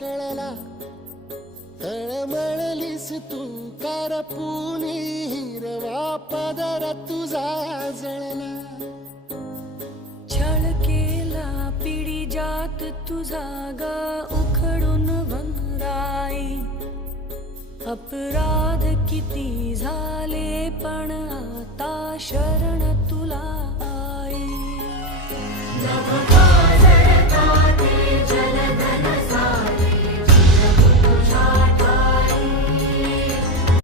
कळला, तळमळलीस तू करपुनी, हिरवा पदर तुझा जळला. छळ केला पिढी जात तुझा ग उखडून वनराई. अपराध किती झाले पण आता शरण